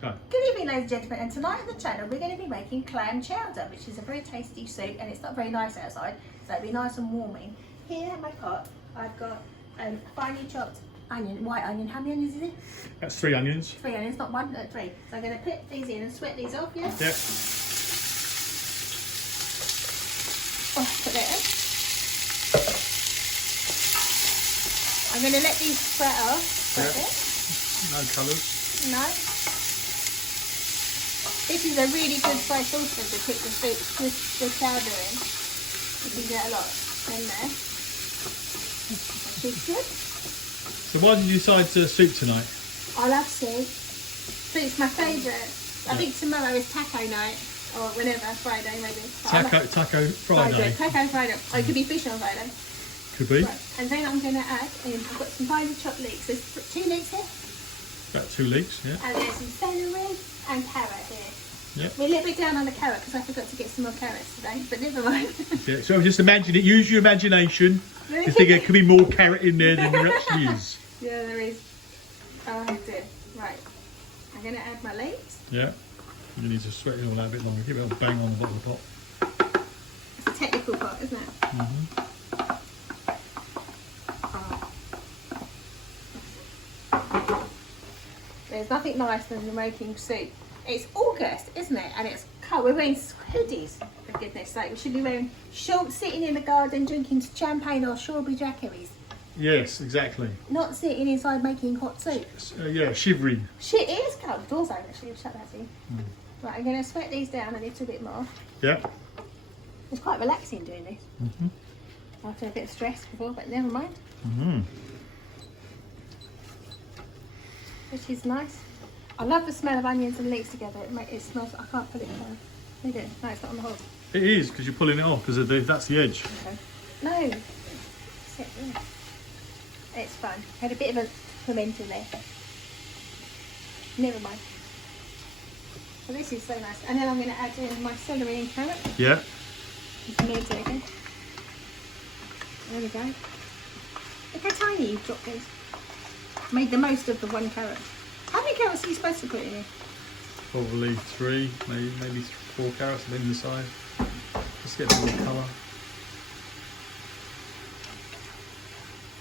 Go. Good evening, ladies and gentlemen, and tonight on the channel we're going to be making clam chowder, which is a very tasty soup, and it's not very nice outside, so it'll be nice and warming. Here in my pot, I've got finely chopped onion, white onion. How many onions is it? That's 3 onions. 3 onions, not 1, but 3. So I'm going to put these in and sweat these off, yeah? Yep. Oh, put that in. I'm going to let these sweat off. Yep. No colours. No. This is a really good spice saucepan to put the soup with the chowder in. You can get a lot in there. Which is good. So why did you decide to soup tonight? I love soup. Soup's my favourite. I think tomorrow is taco night. Or whenever, Friday maybe. Taco Friday. Taco Friday. Or it could be fish on Friday. Could be. Right. And then I'm going to add in, I've got some finely chopped leeks. There's 2 leeks here. About 2 leeks, yeah. And there's some celery and carrot here. Yep. We're a little bit down on the carrot because I forgot to get some more carrots today, but never mind. Yeah, so just imagine it, use your imagination. You think there could be more carrot in there than there actually is. Yeah, there is. Oh dear. Right. I'm going to add my leeks. Yeah. You need to sweat it all out a bit longer. Keep it all bang on the bottom of the pot. It's a technical pot, isn't it? Mm-hmm. Oh. There's nothing nicer than making soup. It's August, isn't it? And it's cold. We're wearing hoodies, for goodness sake. We should be wearing shorts, sitting in the garden drinking champagne or strawberry daiquiris. Yes, exactly. Not sitting inside making hot soup. Yeah, shivering. Shit, it is cold. Doors open, actually. Shut that thing. Right, I'm going to sweat these down a little bit more. Yeah. It's quite relaxing doing this. Mm-hmm. After a bit of stress before, but never mind. Mm-hmm. Which is nice. I love the smell of onions and leeks together. It smells. I can't put it down. Is it? No, it's not on the hob. It is, because you're pulling it off, because that's the edge. Okay. No. Sit there. It's fun. Had a bit of a fermenter there. Never mind. So this is so nice. And then I'm going to add in my celery and carrot. Yeah. Just a minute again. There we go. Look how tiny you've dropped these. Made the most of the 1 carrot. How many carrots are you supposed to put in here? Probably 3, maybe 4 carrots on the side. Just get a bit more colour.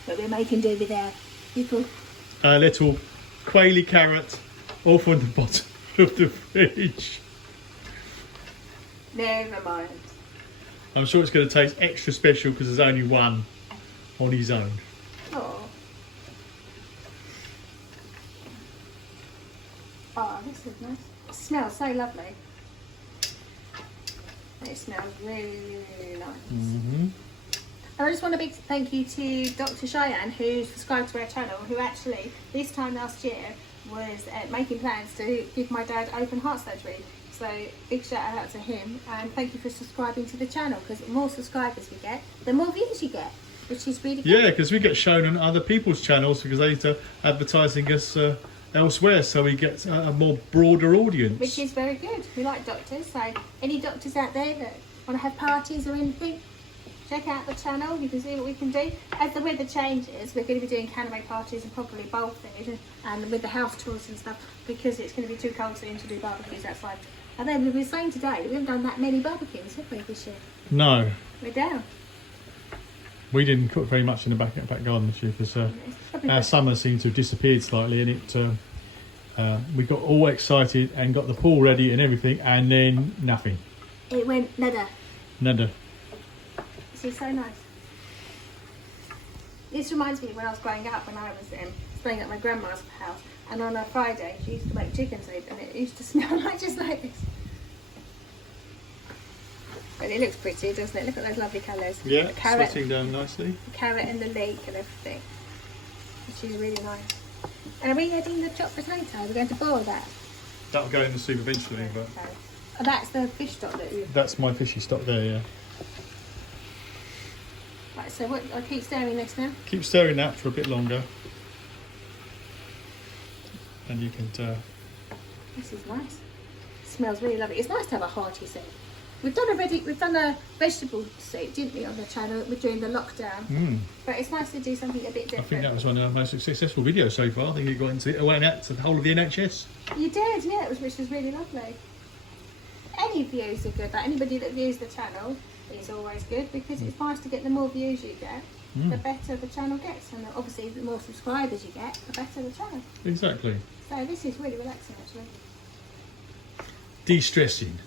But we're making do without people. A little quaily carrot off on the bottom of the fridge. Never mind. I'm sure it's going to taste extra special because there's only 1 on his own. Oh. Oh, this is nice. It smells so lovely. It smells really, really nice. Mm-hmm. And I just want a big thank you to Dr. Cheyenne, who subscribed to our channel, who actually this time last year was making plans to give my dad open heart surgery. So big shout out to him, and thank you for subscribing to the channel, because the more subscribers we get, the more views you get, which is really good. Yeah, because we get shown on other people's channels because they are advertising us elsewhere, so we get a more broader audience. Which is very good. We like doctors, so any doctors out there that want to have parties or anything, check out the channel. You can see what we can do. As the weather changes, we're going to be doing canapé parties and probably bowl food, and with the house tours and stuff, because it's going to be too cold soon to do barbecues outside. And then we were saying today that we haven't done that many barbecues, have we, this year? No. We're down. We didn't cook very much in the back garden this year because our summer seemed to have disappeared slightly, and we got all excited and got the pool ready and everything, and then nothing. It went nada. Nada. This is so nice. This reminds me of when I was growing up, when I was staying at my grandma's house, and on a Friday she used to make chicken soup, and it used to smell just like this. But it looks pretty, doesn't it? Look at those lovely colours. Yeah, the carrot, sweating down nicely. the carrot and the leek and everything, which is really nice. And are we adding the chopped potato? We're going to boil that. That'll go in the soup eventually, but Oh, that's the fish stock that you... that's my fishy stock there, yeah. Right, so what, I keep stirring this now. Keep stirring that for a bit longer. And you can... This is nice. It smells really lovely. It's nice to have a hearty soup. We've done a vegetable soup, didn't we, on the channel during the lockdown? But it's nice to do something a bit different. I think that was one of our most successful videos so far. I think it got into it went out to the whole of the NHS. You did, yeah, which was really lovely. Any views are good. Like anybody that views the channel is always good because it's nice to get the more views you get, the better the channel gets, and obviously the more subscribers you get, the better the channel. Exactly. So this is really relaxing, actually. De-stressing.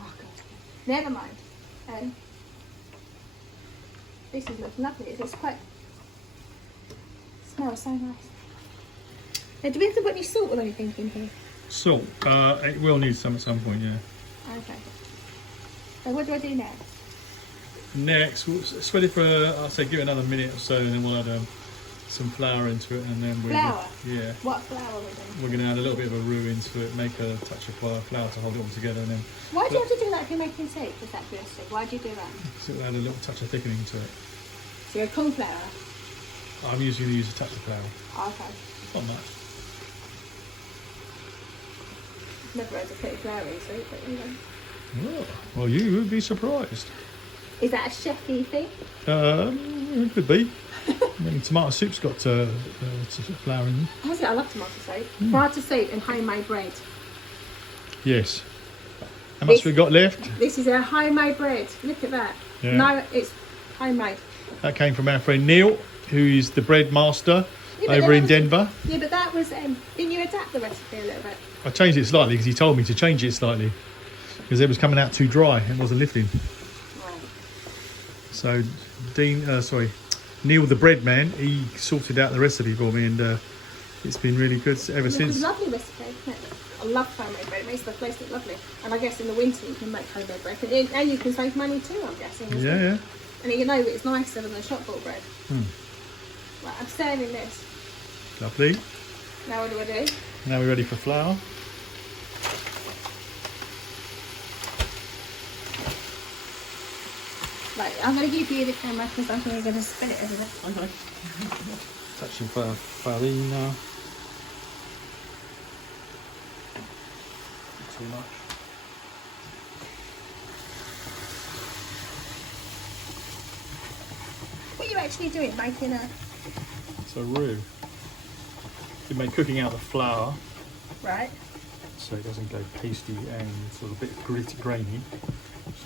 Oh god. Never mind. This is looking lovely. It's quite. Smells so nice. Now, do we have to put any salt or anything in here? Salt. It will need some at some point, yeah. Okay. So what do I do next? Next, we'll spread it for, I'll say, give it another minute or so, and then we'll add some flour into it, and then we'll... Flour? Yeah. What flour are we doing? We're going to add a little bit of a roux into it, make a touch of flour to hold it all together, and then... Why do you have to do that if you're making soup? Is that curiosity? Why do you do that? So we'll add a little touch of thickening to it. So you're corn flour? I'm usually use a touch of flour. Oh, okay. Not much. Never had to put flour in soup, but you know. Oh, well, you would be surprised. Is that a chefy thing? It could be. I mean, tomato soup's got flour in them. Honestly, I love tomato soup. Tomato soup and homemade bread. Yes. How much we got left? This is a homemade bread. Look at that. Yeah. No, it's homemade. That came from our friend Neil, who is the bread master Yeah, but over in Denver. Yeah, but that was, didn't you adapt the recipe a little bit? I changed it slightly because he told me to change it slightly because it was coming out too dry and wasn't lifting. Right. So Neil the bread man, he sorted out the recipe for me, and it's been really good ever since. It's a lovely recipe, isn't it? I love homemade bread. It makes the place look lovely. And I guess in the winter you can make homemade bread. And you can save money too, I'm guessing. Yeah. And you know it's nicer than the shop bought bread. Right, I'm serving this. Lovely. Now what do I do? Now we're ready for flour. Right, I'm going to give you the camera because I'm going to spin it everywhere. Okay. Touching farina. Not too much. What are you actually doing? Making a... So roux. You've been cooking out the flour Right. so it doesn't go pasty and sort of a bit gritty, grainy.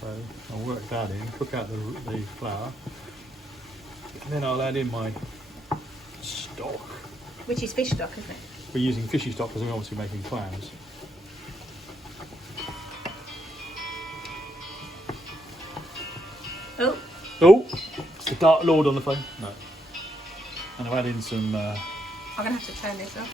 So I'll work that in, cook out the flour, and then I'll add in my stock. Which is fish stock, isn't it? We're using fishy stock because we're obviously making clams. Oh. Oh, it's the Dark Lord on the phone. No. And I'll add in some... I'm going to have to turn this off.